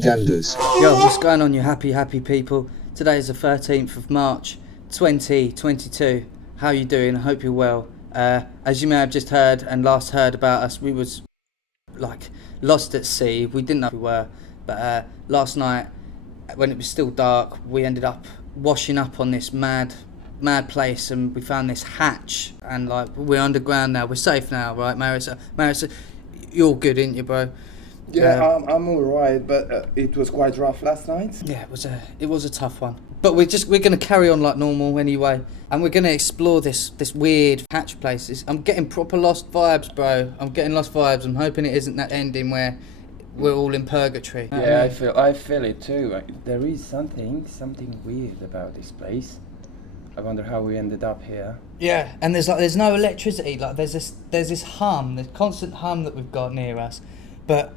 Ganders. Yo, what's going on, you happy people? Today is the 13th of March 2022. How you doing? I hope you're well. As you may have just heard and last heard about us, we was like lost at sea. We didn't know we were, but last night when it was still dark, we ended up washing up on this mad place, and we found this hatch, and like we're underground now. We're safe now, right, Marius? Marius, you're all good, ain't you, bro? Yeah, I'm all right, but it was quite rough last night. Yeah, it was a tough one. But we're gonna carry on like normal anyway, and we're gonna explore this weird hatch place. I'm getting proper lost vibes, bro. I'm getting lost vibes. I'm hoping it isn't that ending where we're all in purgatory. Yeah, I feel it too. There is something weird about this place. I wonder how we ended up here. Yeah, and there's no electricity. Like there's this hum, this constant hum that we've got near us, but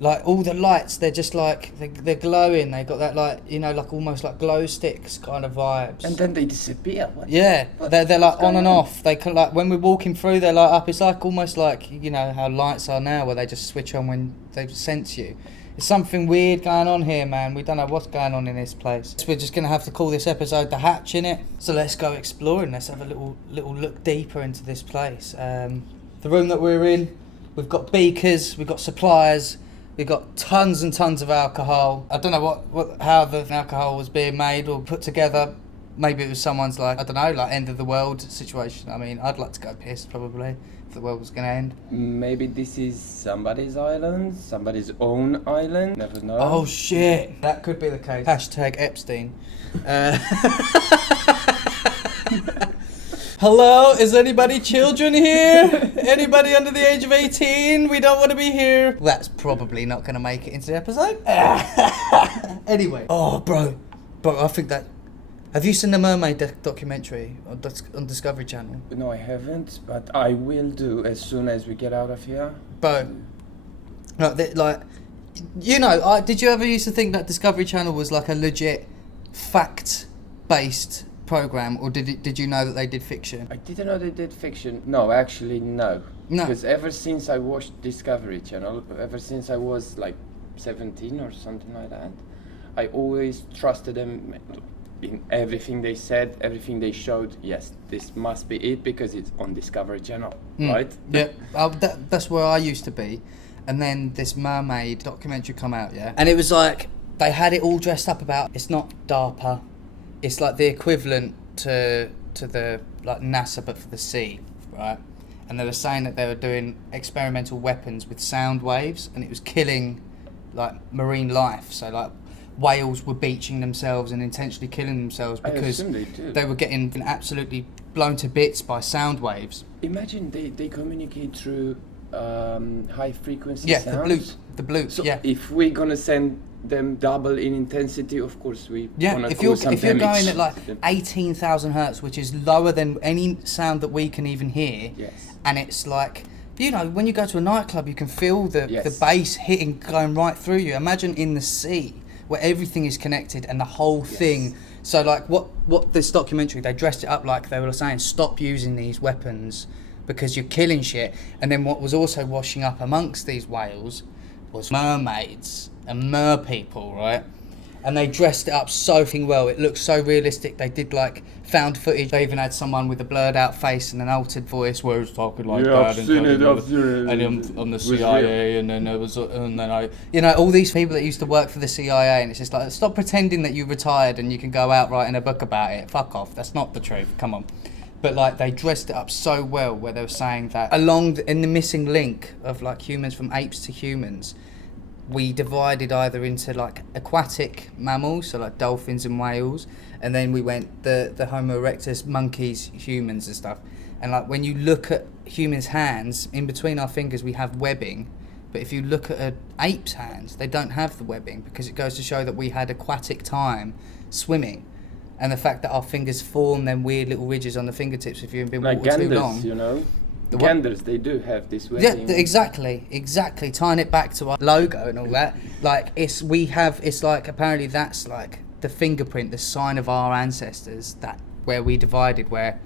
like all the lights, they're just like they're glowing. They got that like like almost like glow sticks kind of vibes. And then they disappear. They're like on and off. They can like when we're walking through, they're like up. It's like almost like how lights are now, where they just switch on when they sense you. There's something weird going on here, man. We don't know what's going on in this place. So we're just gonna have to call this episode The Hatch, innit? So let's go exploring. Let's have a little look deeper into this place. The room that we're in, we've got beakers, we've got suppliers, we've got tons and tons of alcohol. I don't know how the alcohol was being made or put together. Maybe it was someone's like end of the world situation. I mean, I'd like to go piss probably if the world was gonna end. Maybe this is somebody's island, somebody's own island. Never know. Oh shit, that could be the case. Hashtag Epstein. Hello, is anybody children here? Anybody under the age of 18? We don't want to be here. That's probably not going to make it into the episode. Anyway. Oh, bro, I think that... Have you seen the Mermaid documentary on Discovery Channel? No, I haven't, but I will do as soon as we get out of here. Bro, did you ever used to think that Discovery Channel was like a legit fact-based program, or did you know that they did fiction? I didn't know they did fiction. No, actually, no. Because ever since I watched Discovery Channel, ever since I was like 17 or something like that, I always trusted them in everything they said, everything they showed. Yes, this must be it because it's on Discovery Channel, right? Yeah, that's where I used to be. And then this Mermaid documentary come out, yeah? And it was like, they had it all dressed up about, it's not DARPA, it's like the equivalent to the like NASA but for the sea, right? And they were saying that they were doing experimental weapons with sound waves, and it was killing like marine life. So like whales were beaching themselves and intentionally killing themselves because they were getting absolutely blown to bits by sound waves. Imagine they communicate through high frequency sounds. The blues. So if we're gonna send them double in intensity, of course we if you're going at like 18,000 hertz, which is lower than any sound that we can even hear, and it's like when you go to a nightclub, you can feel the bass hitting, going right through you. Imagine in the sea where everything is connected and the whole thing. So like what this documentary, they dressed it up like they were saying, stop using these weapons because you're killing shit. And then what was also washing up amongst these whales was mermaids and mer people, right? And they dressed it up so well. It looked so realistic. They did like found footage. They even had someone with a blurred out face and an altered voice where he was talking like that. I've seen it. And on the CIA, and then there was, and then all these people that used to work for the CIA, and it's just like, stop pretending that you retired and you can go out writing a book about it. Fuck off. That's not the truth. Come on. But like they dressed it up so well, where they were saying that in the missing link of like humans from apes to humans, we divided either into like aquatic mammals, so like dolphins and whales, and then we went the Homo erectus, monkeys, humans and stuff. And like when you look at humans' hands, in between our fingers we have webbing, but if you look at an ape's hands, they don't have the webbing, because it goes to show that we had aquatic time swimming. And the fact that our fingers form them weird little ridges on the fingertips if you've been like water Ganders, too long. Ganders, they do have this webbing. Yeah, exactly. Tying it back to our logo and all that. Like it's like apparently that's like the fingerprint, the sign of our ancestors, that where we divided, where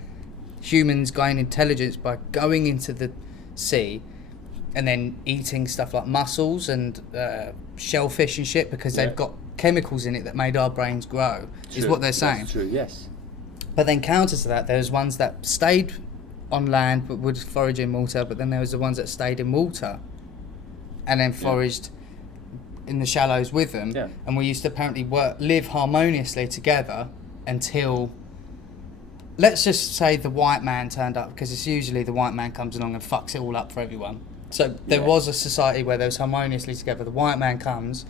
humans gain intelligence by going into the sea and then eating stuff like mussels and shellfish and shit because they've got chemicals in it that made our brains grow, is what they're saying. That's true, yes. But then counter to that, there's ones that stayed on land but would forage in water, but then there was the ones that stayed in water and then foraged in the shallows with them. Yeah. And we used to apparently live harmoniously together until, let's just say, the white man turned up, because it's usually the white man comes along and fucks it all up for everyone. So there was a society where they was harmoniously together. The white man comes,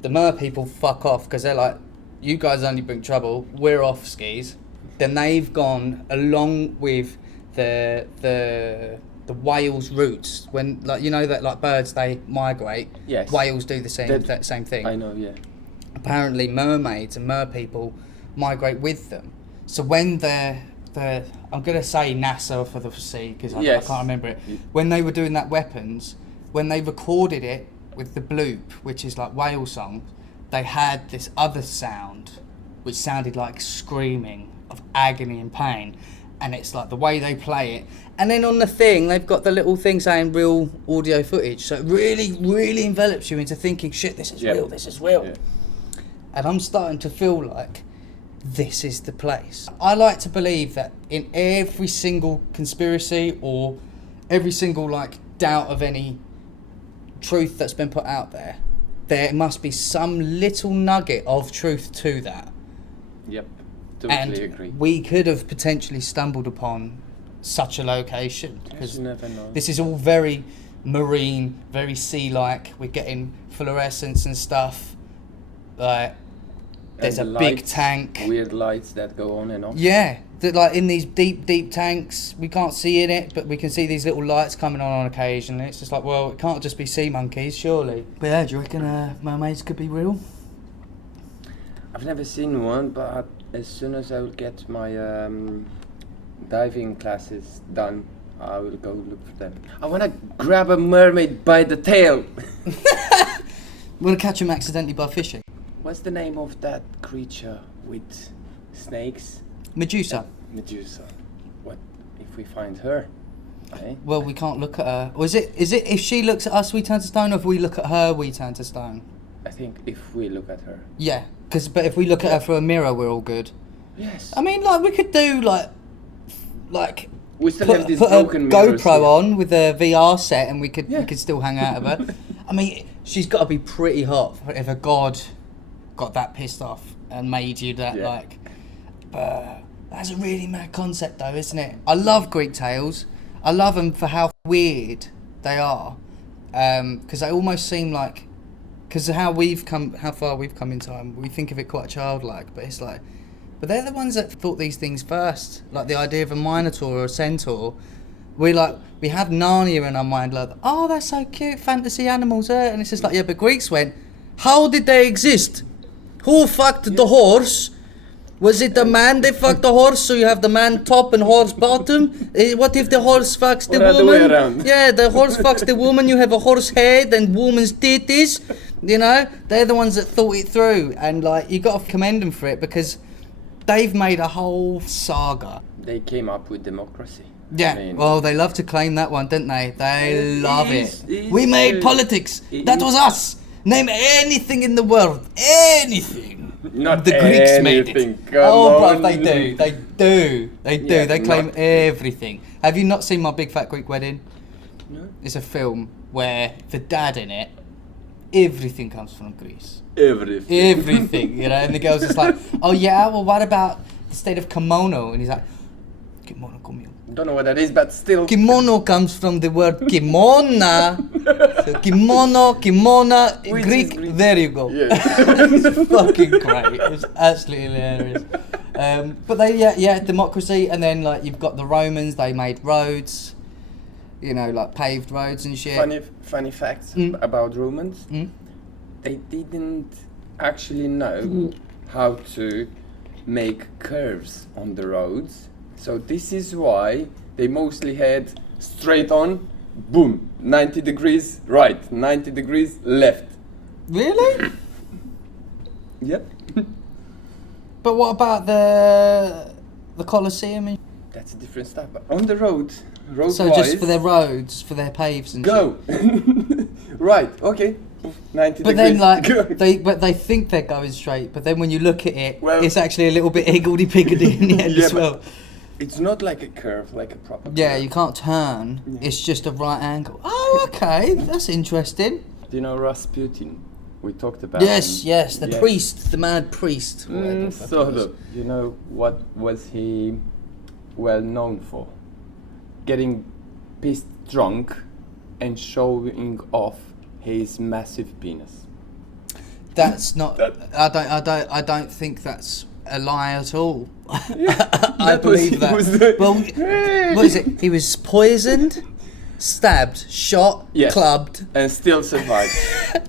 the mer people fuck off because they're like, you guys only bring trouble, we're off skis. Then they've gone along with the whales' routes. When, like, you know that like birds, they migrate. Yes. Whales do the same thing. I know, yeah. Apparently mermaids and mer people migrate with them. So when I'm going to say NASA for the sea because I can't remember it. When they were doing that weapons, when they recorded it with the bloop, which is like whale song, they had this other sound which sounded like screaming of agony and pain. And it's like the way they play it. And then on the thing, they've got the little thing saying real audio footage. So it really, really envelops you into thinking, shit, this is real, this is real. Yeah. And I'm starting to feel like this is the place. I like to believe that in every single conspiracy or every single like doubt of any truth that's been put out there, there must be some little nugget of truth to that. Yep, totally agree. We could have potentially stumbled upon such a location because this is all very marine, very sea-like. We're getting fluorescence and stuff. Like there's a big tank. Weird lights that go on and off. Yeah, like in these deep tanks, we can't see in it, but we can see these little lights coming on occasion. It's just like, well, it can't just be sea monkeys, surely. But yeah, do you reckon mermaids could be real? I've never seen one, but as soon as I will get my diving classes done, I will go look for them. I want to grab a mermaid by the tail. We're going to catch him accidentally by fishing. What's the name of that creature with snakes? Medusa. Medusa. What if we find her? Eh? Well, we can't look at her. Or is it if she looks at us, we turn to stone, or if we look at her, we turn to stone? I think if we look at her. Yeah, but if we look at her through a mirror, we're all good. Yes. I mean, like, we could do, like we still have this put broken a mirrors GoPro here. on with a VR set, and we could still hang out of her. I mean, she's got to be pretty hot if a god got that pissed off and made you that like. That's a really mad concept, though, isn't it? I love Greek tales. I love them for how weird they are, because they almost seem like, because how far we've come in time. We think of it quite childlike, but it's like, but they're the ones that thought these things first, like the idea of a minotaur or a centaur. We have Narnia in our mind, like, oh, that's so cute, fantasy animals, and it's just like, yeah, but Greeks went, how did they exist? Who fucked the horse? Was it the man that fucked the horse, so you have the man top and horse bottom? What if the horse fucks the woman? The way around. Yeah, the horse fucks the woman, you have a horse head and woman's titties. You know, they're the ones that thought it through. And, like, you got to commend them for it because they've made a whole saga. They came up with democracy. Yeah, well, they love to claim that one, don't they? They love it. We made politics. That was us. Name anything in the world. Anything. Not the Greeks made it. Oh, bro, they do. Yeah, they claim everything. Have you not seen My Big Fat Greek Wedding? No. It's a film where the dad in it, everything comes from Greece. Everything, you know, and the girl's just like, oh yeah, well what about the state of kimono? And he's like, kimono conmigo. Don't know what that is, but still. Kimono comes from the word kimona. So kimona, Greek. There you go. Yeah. It's fucking great. It's absolutely hilarious. But they, democracy, and then like you've got the Romans. They made roads, you know, like paved roads and shit. Funny facts about Romans. They didn't actually know how to make curves on the roads. So this is why they mostly had straight on, boom, 90 degrees right, 90 degrees left. Really? Yep. But what about the Colosseum? that's a different stuff. But on the road So wise, just for their roads, for their paves and go. shit. Right, okay. 90 But then, degrees. like, Go. they think they're going straight, but then when you look at it, Well- it's actually a little bit higgledy-piggledy in the end Yeah, as well. It's not like a curve, like a proper Yeah, curve. you can't turn. Yeah. It's just a right angle. Oh, okay, that's interesting. Do you know Rasputin? We talked about Yes, him. yes, the Yeah. priest, the mad priest. whatever the fuck it Sort was. of. You know, what was he well known for? Getting pissed drunk and showing off his massive penis. That's not. I don't think that's a lie at all. I That was- believe he that. was the- Well, what is it? He was poisoned, stabbed, shot, Yes. clubbed, And still survived.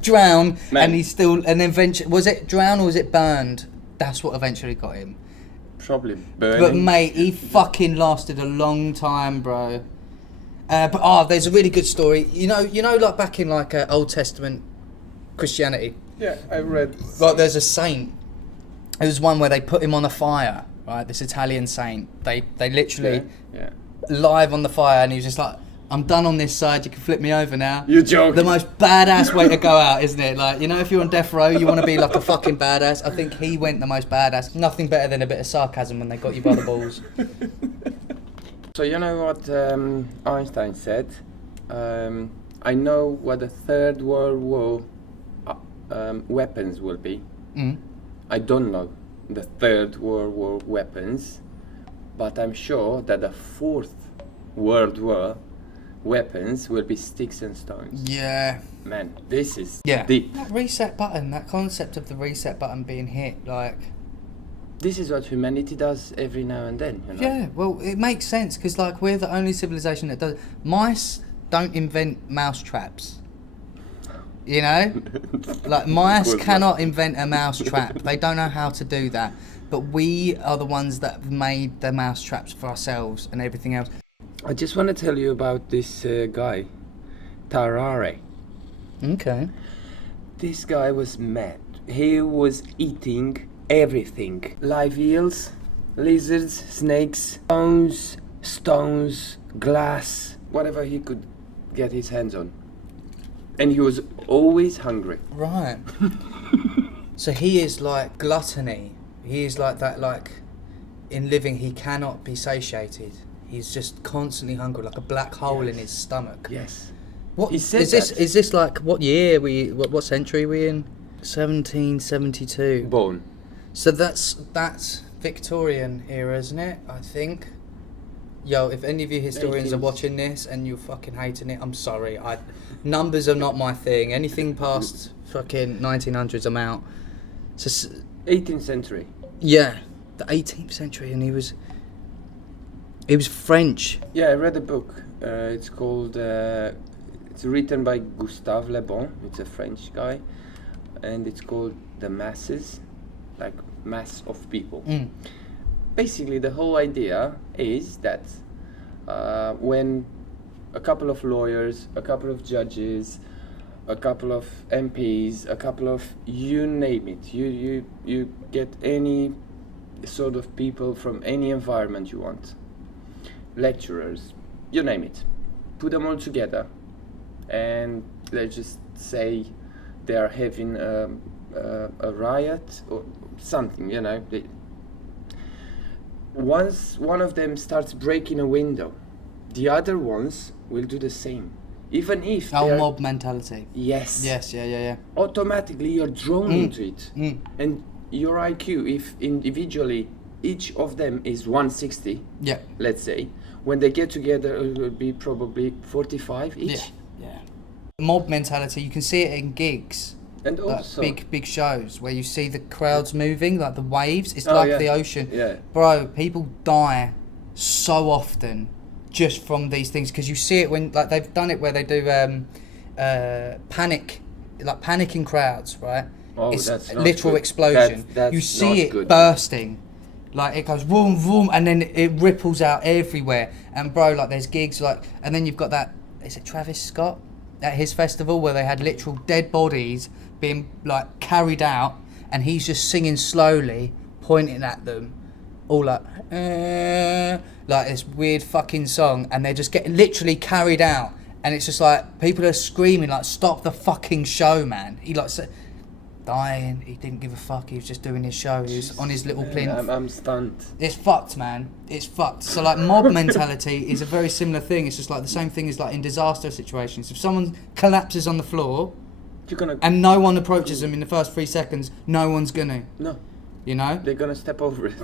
drowned, Man. and he still. And then eventually, was it drowned or was it burned? That's what eventually got him. Probably burning. But mate, he fucking lasted a long time, bro. But there's a really good story. You know, like back in like Old Testament Christianity. Yeah, I read. Like there's a saint. There was one where they put him on a fire, right? This Italian saint. They literally Yeah. live on the fire, and he was just like, "I'm done on this side. You can flip me over now." You're joking. The most badass way to go out, isn't it? Like, you know, if you're on death row, you want to be like a fucking badass. I think he went the most badass. Nothing better than a bit of sarcasm when they got you by the balls. So you know what Einstein said? I know what the Third World War weapons will be. Mm. I don't know the Third World War weapons, but I'm sure that the Fourth World War weapons will be sticks and stones. Yeah. Man, this is Yeah. deep. That reset button, that concept of the reset button being hit, like. This is what humanity does every now and then. You know? Yeah, well, it makes sense because, like, we're the only civilization that does. Mice don't invent mouse traps. You know? Like, mice course not. cannot invent a mouse trap. They don't know how to do that. But we are the ones that have made the mouse traps for ourselves and everything else. I just want to tell you about this guy, Tarrare. Okay. This guy was mad. He was eating everything. Live eels, lizards, snakes, stones, glass, whatever he could get his hands on. And he was always hungry. Right. So he is like gluttony. He is like that, like, in living, he cannot be satiated. He's just constantly hungry, like a black hole in his stomach. Yes. What He said is this? that. Is this like what year what century we in? 1772. Bone. So that's Victorian era, isn't it? I think. Yo, if any of you historians are 18th. watching this and you're fucking hating it, I'm sorry. Numbers are not my thing. Anything past fucking 1900s, I'm out. So 18th century. yeah, the 18th century, and he was French. Yeah, I read a book. It's called. It's written by Gustave Le Bon. It's a French guy, and it's called The Masses, like mass of people. Mm. Basically, the whole idea is that when a couple of lawyers, a couple of judges, a couple of MPs, a couple of you name it, you get any sort of people from any environment you want, lecturers, you name it, put them all together, and let's just say they are having a riot or something, you know. Once one of them starts breaking a window, the other ones will do the same. Even if they're- Mob mentality. Yes. Yes, yeah. Automatically you're drawn into it. Mm. And your IQ, if individually each of them is 160, Yeah. let's say, when they get together it will be probably 45 each. Yeah. Mob mentality, you can see it in gigs. And Like also big shows where you see the crowds moving, like the waves. It's Oh, like yeah. the ocean. Yeah. Bro, people die so often just from these things because you see it when, like, they've done it where they do panic, like panicking crowds, right? Oh, it's that's a not literal good. explosion. That's you not see it good. bursting. Like, it goes boom, boom, and then it ripples out everywhere. And bro, like, there's gigs, like, and then you've got that, is it Travis Scott? At his festival where they had literal dead bodies being, like, carried out, and he's just singing slowly, pointing at them, all like, like this weird fucking song, and they're just getting literally carried out, and it's just like people are screaming like, "Stop the fucking show, man!" He like dying. He didn't give a fuck. He was just doing his show. He was on his little plinth. I'm stunned. It's fucked, man. It's fucked. So like mob mentality is a very similar thing. It's just like the same thing as like in disaster situations. If someone collapses on the floor, and no one approaches them in the first 3 seconds, no one's gonna. No. You know? They're gonna step over it.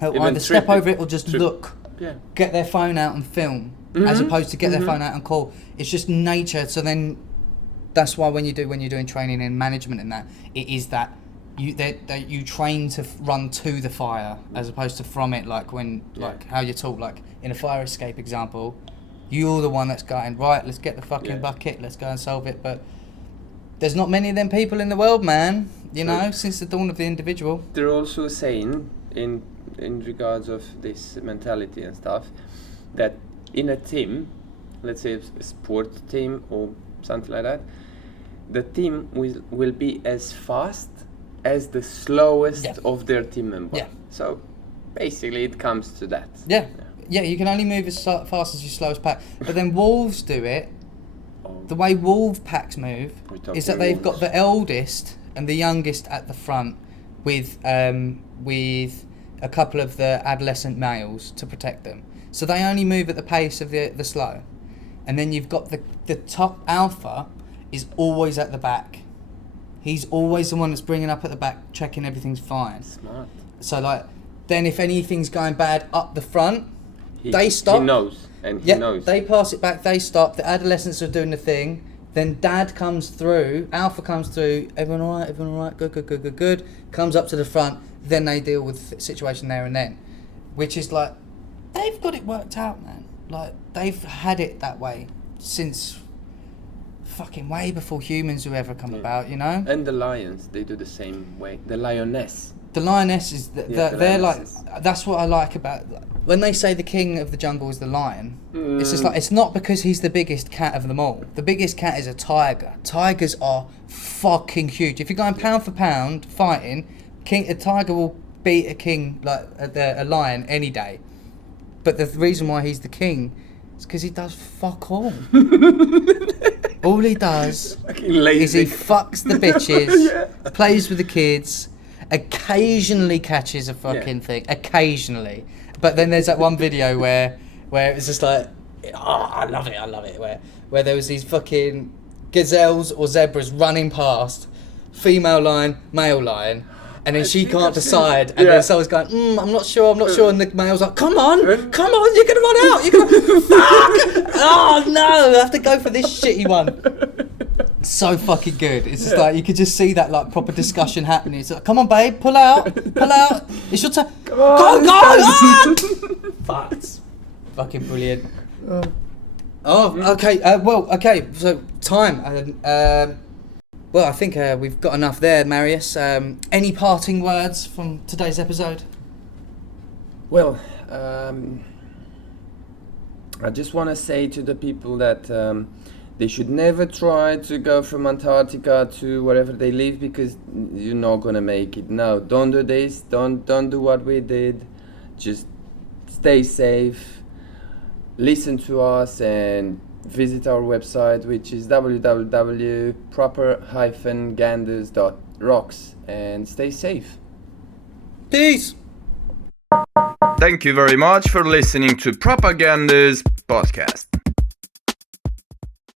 They'll either step over it or just look. Yeah. Get their phone out and film, as opposed to get their phone out and call. It's just nature. So then, that's why when you're doing training and management and that, it is that you train to run to the fire as opposed to from it. Like like how you're taught. Like in a fire escape example, you're the one that's going right. Let's get the fucking bucket. Let's go and solve it. But there's not many of them people in the world, man. You know, since the dawn of the individual. They're also saying in regards of this mentality and stuff, that in a team, let's say a sport team or something like that, the team will be as fast as the slowest of their team member. Yeah. So basically it comes to that. Yeah. You can only move as fast as your slowest pack. But then wolves do it. The way wolf packs move is that they've got the eldest and the youngest at the front with a couple of the adolescent males to protect them. So they only move at the pace of the slow. And then you've got the top alpha is always at the back. He's always the one that's bringing up at the back, checking everything's fine. Smart. So like, then if anything's going bad up the front, they stop. He knows, and he knows. They pass it back, they stop, the adolescents are doing the thing, then dad comes through, alpha comes through, everyone alright, good, comes up to the front, then they deal with the situation there and then. Which is like, they've got it worked out, man. Like, they've had it that way since fucking way before humans have ever come about, you know? And the lions, they do the same way. The lioness. The lioness is, they're like, that's what I like about, when they say the king of the jungle is the lion, it's just like, it's not because he's the biggest cat of them all. The biggest cat is a tiger. Tigers are fucking huge. If you're going pound for pound fighting, a tiger will beat a king, like a lion, any day. But the reason why he's the king is because he does fuck all. All he does is he fucks the bitches, plays with the kids, occasionally catches a fucking thing, occasionally. But then there's that one video where it's just like, oh, I love it, where there was these fucking gazelles or zebras running past, female lion, male lion, and then she can't decide, and then someone's going, I'm not sure, and the male's like, come on, you're gonna run out, fuck! Oh no, I have to go for this shitty one. So fucking good. It's just like, you could just see that like proper discussion happening. It's like, come on babe, pull out, it's your turn, go! Fucked. Fucking brilliant. Okay, so time. Well, I think we've got enough there, Marius. Any parting words from today's episode? Well, I just want to say to the people that they should never try to go from Antarctica to wherever they live, because you're not going to make it. No, don't do this. Don't do what we did. Just stay safe. Listen to us and visit our website, which is www.proper-ganders.rocks, and stay safe. Peace. Thank you very much for listening to Propaganders podcast.